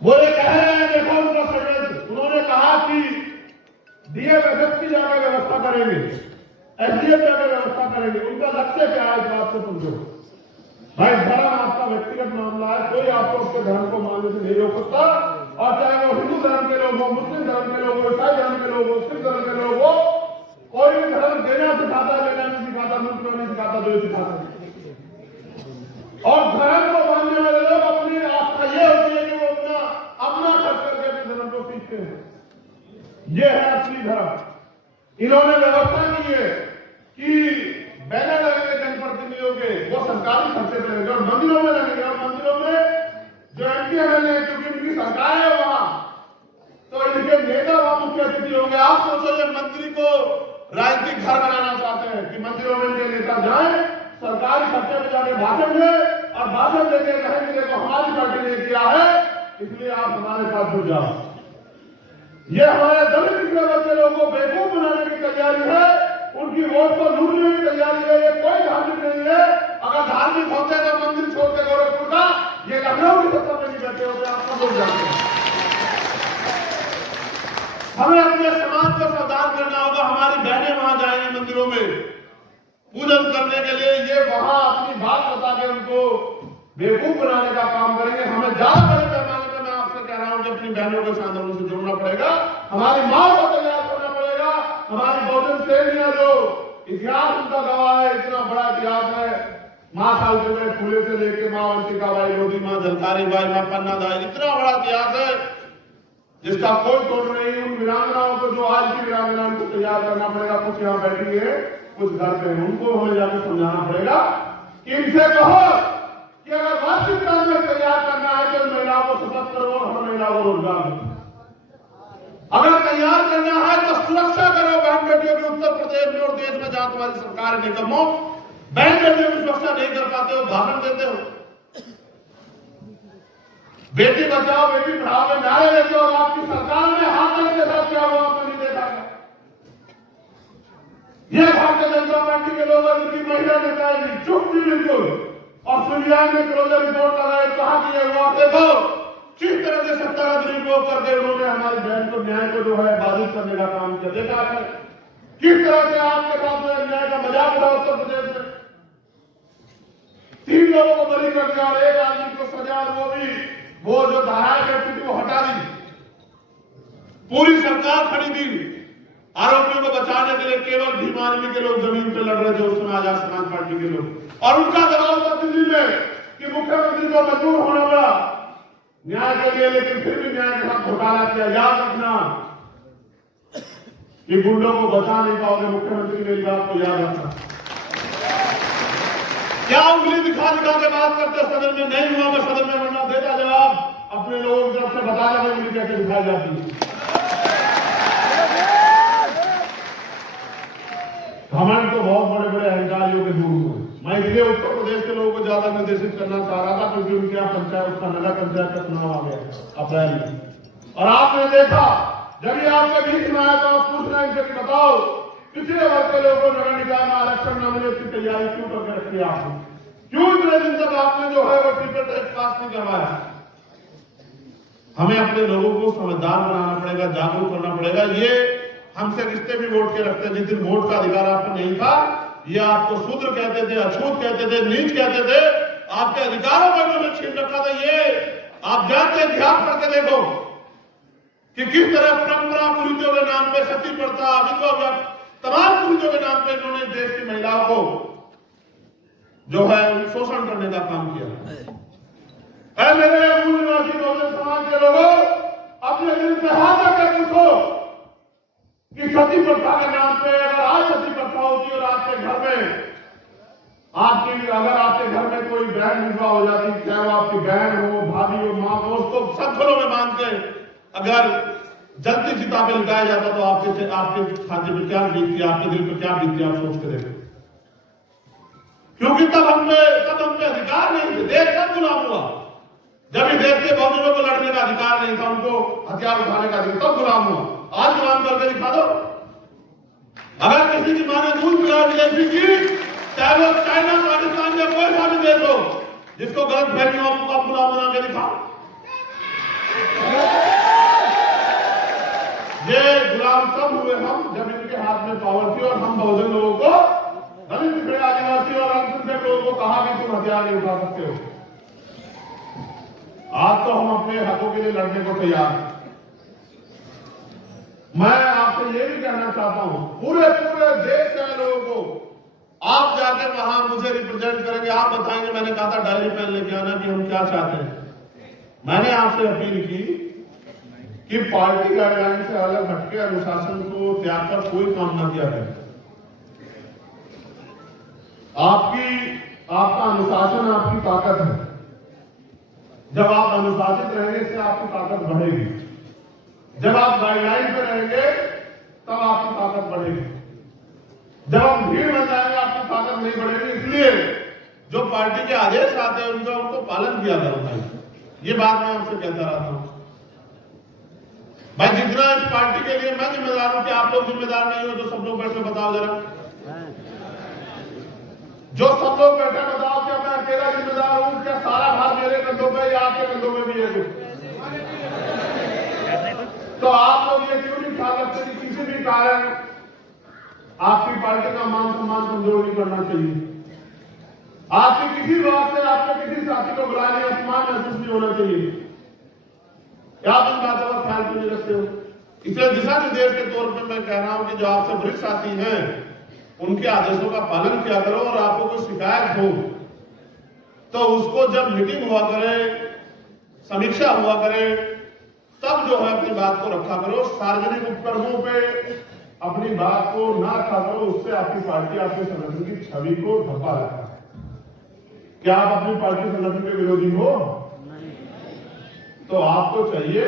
वो ये कह रहे हैं, देखो उनका षड्यंत्र। उन्होंने कहा कि डीएफएसएस की जाकर व्यवस्था करेंगे, एसडीएफ जाकर व्यवस्था करेंगे। उनका लक्ष्य क्या है इस बात से समझो भाई। धर्म आपका व्यक्तिगत मामला है, कोई आपको उसके धर्म को मानने से नहीं रोक सकता, और चाहे वो हिंदू धर्म के लोग हो, मुस्लिम धर्म के लोग हो, ईसाई धर्म के लोग हो, सिख धर्म के लोग हो, कोई भी धर्म देना सिखाता है, लेना नहीं सिखाता, मुल्क में नहीं सिखाता, जो सिखाता है। और धर्म को मानने वाले लोग अपनी आस्था ये होती है कि वो अपना खर्च करके अपने धर्म को सीखते हैं। ये है असली धर्म। इन्होंने व्यवस्था की है कि बैनर लगेंगे जनप्रतिनिधियों के, वो सरकारी खर्चे पे लगेंगे और मंदिरों में लगेंगे। और मंदिरों में जो एमपी एमएलए है, क्योंकि इनकी सरकार है वहां, तो इनके नेता वहां मुख्य अतिथि होंगे। आप सोचो, ये मंदिर को राजनीतिक घर बनाना चाहते हैं कि मंदिरों में इनके नेता जाए, सरकारी खर्चे में जाके भाषण दे और भाषण देके कहेंगे देखो हमारी पार्टी ने किया है, इसलिए आप हमारे साथ जुड़ जाओ। ये हमारे दलित पिछड़े वर्ग के लोगों को बेवकूफ बनाने की तैयारी है, उनकी वोट को लूटने की तैयारी है। ये कोई धार्मिक नहीं है। अगर धार्मिक होते तो मंदिर छोड़ के गोरखपुर का ये लखनऊ की सत्ता में नहीं बैठे होते, आप सब लोग जानते हैं। हमें अपने समाज को सावधान करना होगा। हमारी बहनें वहां जाएंगी मंदिरों में पूजन करने के लिए, ये वहां अपनी बात बता के उनको बेवकूफ बनाने का काम करेंगे। हमें ज्यादा बड़े पैमाने पर मैं आपसे कह रहा हूं कि अपनी बहनों के साथ उनसे जुड़ना पड़ेगा, हमारी मां को तैयार करना पड़ेगा। हमारी बहुजन सेनिया जो इतिहास उनका गवाह है, इतना बड़ा इतिहास है, मां सावित्रीबाई फुले से लेके मां अंतिकाबाई लोधी, मां झलकारी बाई, मां पन्नादाई, इतना बड़ा इतिहास है जिसका कोई तोड़ नहीं। उन वीरांगनाओं को, जो आज की वीरांगनाओं को तैयार करना पड़ेगा। कुछ यहाँ बैठी है, कुछ घर पे हैं, उनको हमें जाकर समझाना पड़ेगा कि इनसे कहो कि अगर वार्षिक में तैयार करना है तो महिलाओं को सशक्त करो और हर महिलाओं को रोजगार दो। अगर तैयार करना है तो सुरक्षा करो बहन बेटियों की। उत्तर प्रदेश में और देश में जहां तुम्हारी सरकार निगमों बहन बेटियों की सुरक्षा नहीं कर पाते हो, भाषण देते हो, बेटी बचाओ बेटी पढ़ाओ में नारे देते हो, और आपकी सरकार में हाथ के साथ क्या हुआ आपने नहीं देखा। ये भारतीय जनता पार्टी के लोग उनकी महिला नेता चुप थी बिल्कुल, और सीबीआई ने क्लोजर रिपोर्ट लगाए, कहा कि ये हुआ। देखो किस तरह से 17 दिन को करके उन्होंने हमारी बहन को, न्याय को जो है बाधित करने का काम किया। देखा है किस तरह से आपके साथ न्याय का मजाक उड़ा उत्तर प्रदेश में। 3 लोगों को बरी कर दिया और 1 आदमी को सजा, और वो जो धाराएं व्यक्ति थी वो हटा दी। पूरी सरकार खड़ी थी आरोपियों को बचाने के लिए। केवल भीम आर्मी के लोग जमीन पे लड़ रहे थे उस समय, आजाद समाज पार्टी के लोग, और उनका दबाव था दिल्ली में कि मुख्यमंत्री को मजबूर होना पड़ा न्याय के लिए, लेकिन फिर भी न्याय के साथ घोटाला किया। याद रखना कि गुंडों को बचा नहीं पाओगे, मुख्यमंत्री मेरी बात को याद रखना। क्या उंगली दिखा दिखा के बात करते सदन में? नहीं हुआ मैं सदन में, वरना देता जवाब अपने लोगों की तरफ से बता देना उंगली कैसे दिखाई जाती है। घमंड तो बहुत बड़े बड़े अहंकारियों होकर दूर हुए। मैं इसलिए उत्तर प्रदेश के लोगों को ज्यादा निर्देशित करना चाह रहा था, क्योंकि उनके यहाँ पंचायत का नगर पंचायत का चुनाव आ गया अप्रैल में, और आपने देखा जब ये आपके बीच में आया तो आप पूछ रहे हैं कि बताओ पिछले वर्ग के लोगों को नगर निकाय में आरक्षण न मिले, इसकी तैयारी क्यों करके रखी आपने? क्यों इतने दिन तक आपने जो है वो टिकट टैक्स पास नहीं करवाया? हमें अपने लोगों को समझदार बनाना पड़ेगा, जागरूक करना पड़ेगा। ये हमसे रिश्ते भी वोट के रखते हैं। जिस दिन वोट का अधिकार आपको नहीं था, ये आपको शूद्र कहते थे, अछूत कहते थे, नीच कहते थे, आपके अधिकारों को इन्होंने छीन रखा था। ये आप जानते हैं, ध्यान करके देखो कि किस तरह परंपरा कुरीतियों के नाम पे, सती प्रथा, विधवा, तमाम कुरीतियों के नाम पे इन्होंने देश की महिलाओं को जो है शोषण करने का काम किया है। मेरे मूल निवासी बहुजन समाज के लोगों, अपने दिल से हाथ आकर पूछो कि सती प्रथा के नाम पे अगर आज सती प्रथा होती और आपके घर में अगर आपके घर में कोई बहन विधवा हो जाती, चाहे वो आपकी बहन हो, भाभी हो, माँ हो, उसको सब घरों में बांध के अगर जलती चिता पे लिटाया जाता तो आपके छाती पे क्या बीतती, आपके दिल पे क्या बीतती, आप सोच के देखो। क्योंकि तब हम पे अधिकार नहीं थे, देश तब गुलाम हुआ। जब इस देश के बहुजनों को लड़ने का अधिकार नहीं था, उनको हथियार उठाने का अधिकार, तब गुलाम हुआ। आज गुलाम करके दिखा दो। अगर किसी की माने दूध पिलाओ विदेशी की, चाहे वो चाइना, पाकिस्तान या कोई सा भी देश हो, जिसको गलत फहमियों आप गुलाम बना के दिखाओ। ये गुलाम तब हुए हम जब इनके हाथ में पावर थी और हम बहुजन लोगों को, दलित पिछड़े आदिवासी और अल्पसंख्यक लोगों को कहा कि तुम हथियार नहीं उठा सकते हो। आज तो हम अपने हकों के लिए लड़ने को तैयार हैं। मैं आपसे ये भी कहना चाहता हूं, पूरे देश के लोगों को आप जाके वहां मुझे रिप्रेजेंट करेंगे, आप बताएंगे, मैंने कहा था डायरी पेन लेके आना कि हम क्या चाहते हैं। मैंने आपसे अपील की कि पार्टी गाइडलाइन से अलग हटके अनुशासन को त्याग कर कोई काम न किया जाए। आपका अनुशासन आपकी ताकत है। जब आप अनुशासित रहेंगे इससे आपकी ताकत बढ़ेगी। जब आप गाइडलाइन पे रहेंगे तब आपकी ताकत बढ़ेगी। जब हम भीड़ बन जाएंगे आपकी ताकत नहीं बढ़ेगी। इसलिए जो पार्टी के आदेश आते हैं उनको पालन किया करो भाई। ये बात मैं आपसे कहता रहता हूं भाई। जितना इस पार्टी के लिए मैं जिम्मेदार हूं कि आप लोग जिम्मेदार नहीं हो, जो सब लोग बैठे बताओ जरा, जो सब लोग बैठे बताओ क्या मैं अकेला जिम्मेदार हूं? क्या सारा भार मेरे कंधों पे या आपके कंधों में भी है? तो आप लोग ये क्यों नहीं ख्याल रखते कि किसी भी कारण आपकी पार्टी का मान सम्मान कमजोर नहीं करना चाहिए। आपकी किसी बात से आपके किसी साथी को बुलाने अपमान महसूस नहीं होना चाहिए। क्या आप इन बातों का ख्याल क्यों नहीं रखते हो? इसलिए दिशा निर्देश के तौर पर मैं कह रहा हूं कि जो आपसे वरिष्ठ साथी हैं उनके आदेशों का पालन किया करो। और आपको कोई शिकायत हो तो उसको जब मीटिंग हुआ करे, समीक्षा हुआ करे, तब जो है अपनी बात को रखा करो। सार्वजनिक उपक्रमों पे अपनी बात को ना रखा करो। उससे आपकी पार्टी आपके संगठन की छवि को धब्बा लगता है। क्या आप अपनी पार्टी संगठन के विरोधी हो? तो आपको चाहिए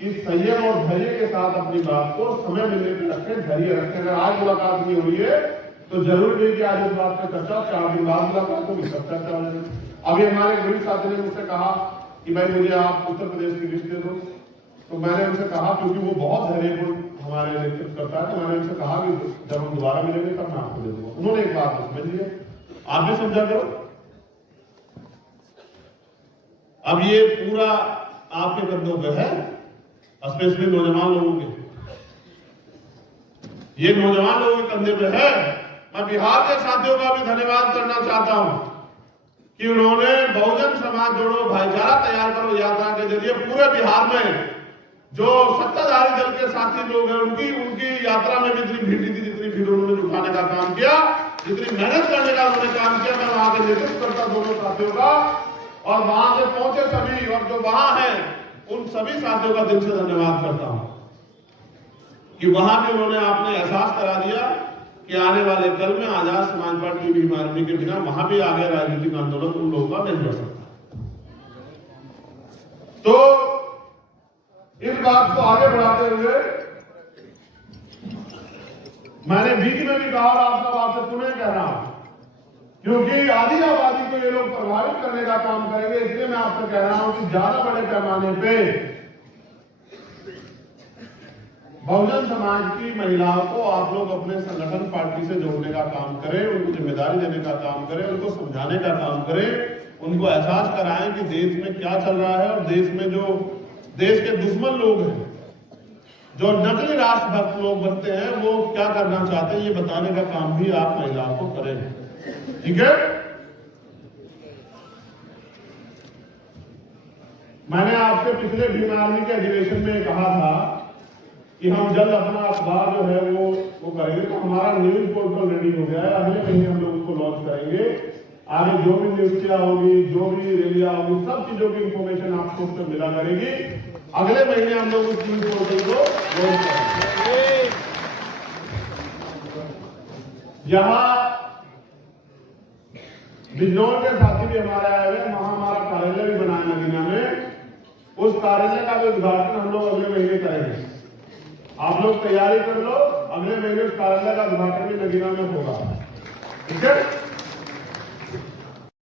कि संयम और धैर्य के साथ अपनी बात को समय मिलने पर रखें, धैर्य रखें। अगर आज मुलाकात नहीं हो रही है तो जरूर नहीं कि आज इस बात पर चर्चा, 4 दिन बाद मुलाकात होगी, सब चर्चा हो जाएगी। अभी हमारे गरीब साथी ने मुझसे कहा कि भाई मुझे आप उत्तर प्रदेश की लिस्ट दे दो। तो मैंने उनसे कहा, क्योंकि वो बहुत धैर्यपूर्ण हमारे नेतृत्व करता है, तो मैंने उनसे कहा कि जब हम दोबारा मिलेंगे तब मैं आपको दे दूंगा। उन्होंने एक बात समझ लिया, आप भी समझा करो। अब ये पूरा आपके कंधों पे है, स्पेशली नौजवान लोगों के। ये नौजवान लोगों के कंधे पे है। मैं बिहार के साथियों का भी धन्यवाद करना चाहता हूं कि उन्होंने बहुजन समाज जोड़ो भाईचारा तैयार करो यात्रा के जरिए पूरे बिहार में जो सत्ताधारी दल के साथी लोग हैं उनकी यात्रा में जितनी भीड़ थी, जितनी भीड़ उन्होंने जुटाने का काम किया, जितनी मेहनत करने का उन्होंने काम किया, मैं वहां के नेतृत्व करता दोनों साथियों का। और वहां से पहुंचे सभी और जो वहां हैं उन सभी साथियों का दिल से धन्यवाद करता हूं कि वहां भी उन्होंने आपने एहसास करा दिया कि आने वाले कल में आजाद समाज पार्टी की हिमायत के बिना वहां भी आगे राजनीतिक आंदोलन उन लोगों का नहीं बढ़ सकता। तो इस बात को आगे बढ़ाते हुए मैंने बीच में भी कहा और आप सब आपसे पुनः कह रहा हूं क्योंकि आधी आबादी को ये लोग प्रभावित करने का काम करेंगे। इसलिए मैं आपसे कह रहा हूं कि ज्यादा बड़े पैमाने पे बहुजन समाज की महिलाओं को आप लोग अपने संगठन पार्टी से जोड़ने का काम करें, उनको जिम्मेदारी देने का काम करें, उनको समझाने का काम करें, उनको एहसास कराएं कि देश में क्या चल रहा है और देश में जो देश के दुश्मन लोग हैं, जो नकली राष्ट्रभक्त लोग बनते हैं, वो क्या करना चाहते हैं, ये बताने का काम भी आप महिलाओं को करें। ठीक है। मैंने आपसे पिछले भीम आर्मी के अधिवेशन में कहा था कि हम जल्द अपना अखबार जो है वो करेंगे। तो हमारा न्यूज पोर्टल रेडी हो गया है, अगले महीने हम लोग उसको लॉन्च करेंगे। आगे जो भी न्यूज़ होगी, जो भी रैलियां होगी, सब चीजों की इंफॉर्मेशन आपको उससे मिला करेगी। अगले महीने हम लोग उस न्यूज पोर्टल को लॉन्च करेंगे। यहाँ बिजनौर के साथी भी हमारे आए हुए, वहां हमारा कार्यालय भी बनाया नगीना में। उस कार्यालय का भी उद्घाटन हम लोग अगले महीने करेंगे। आप लोग तैयारी कर लो, अगले महीने उस कार्यालय का उद्घाटन भी नगीना में होगा। ठीक है।